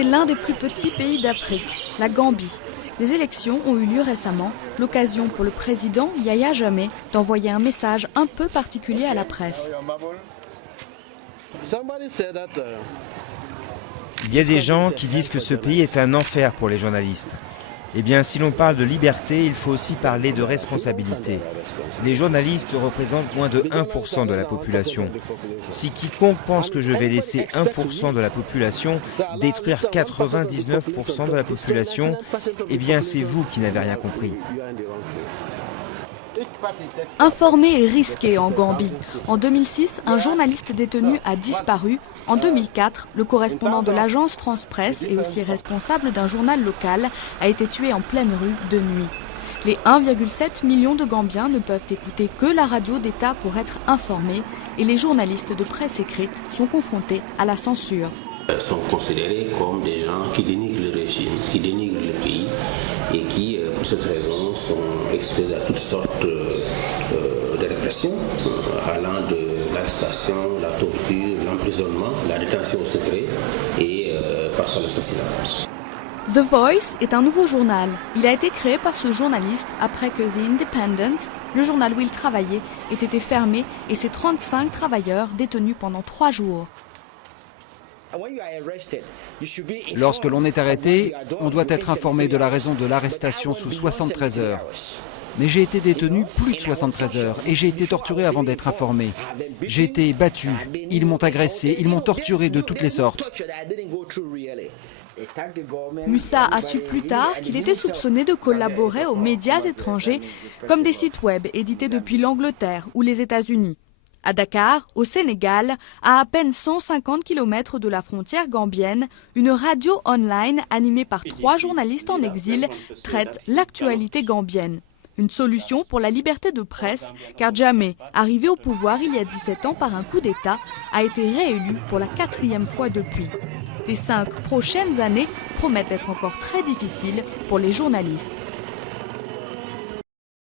C'est l'un des plus petits pays d'Afrique, la Gambie. Les élections ont eu lieu récemment, l'occasion pour le président Yahya Jammeh d'envoyer un message un peu particulier à la presse. Il y a des gens qui disent que ce pays est un enfer pour les journalistes. Eh bien, si l'on parle de liberté, il faut aussi parler de responsabilité. Les journalistes représentent moins de 1% de la population. Si quiconque pense que je vais laisser 1% de la population détruire 99% de la population, eh bien, c'est vous qui n'avez rien compris. Informer est risqué en Gambie. En 2006, un journaliste détenu a disparu. En 2004, le correspondant de l'agence France Presse et aussi responsable d'un journal local a été tué en pleine rue de nuit. Les 1,7 million de Gambiens ne peuvent écouter que la radio d'État pour être informés et les journalistes de presse écrite sont confrontés à la censure. Ils sont considérés comme des gens qui dénigrent le régime, qui dénigrent le pays et qui, pour cette raison, sont exposés à toutes sortes de répressions, allant de l'arrestation, la torture, l'emprisonnement, la détention au secret et parfois l'assassinat. The Voice est un nouveau journal. Il a été créé par ce journaliste après que The Independent, le journal où il travaillait, ait été fermé et ses 35 travailleurs détenus pendant 3 jours. Lorsque l'on est arrêté, on doit être informé de la raison de l'arrestation sous 73 heures. Mais j'ai été détenu plus de 73 heures et j'ai été torturé avant d'être informé. J'ai été battu, ils m'ont agressé, ils m'ont torturé de toutes les sortes. Moussa a su plus tard qu'il était soupçonné de collaborer aux médias étrangers, comme des sites web édités depuis l'Angleterre ou les États-Unis. À Dakar, au Sénégal, à peine 150 km de la frontière gambienne, une radio online animée par 3 journalistes en exil traite l'actualité gambienne. Une solution pour la liberté de presse, car Jammeh, arrivé au pouvoir il y a 17 ans par un coup d'État, a été réélu pour la 4e fois depuis. Les 5 prochaines années promettent d'être encore très difficiles pour les journalistes.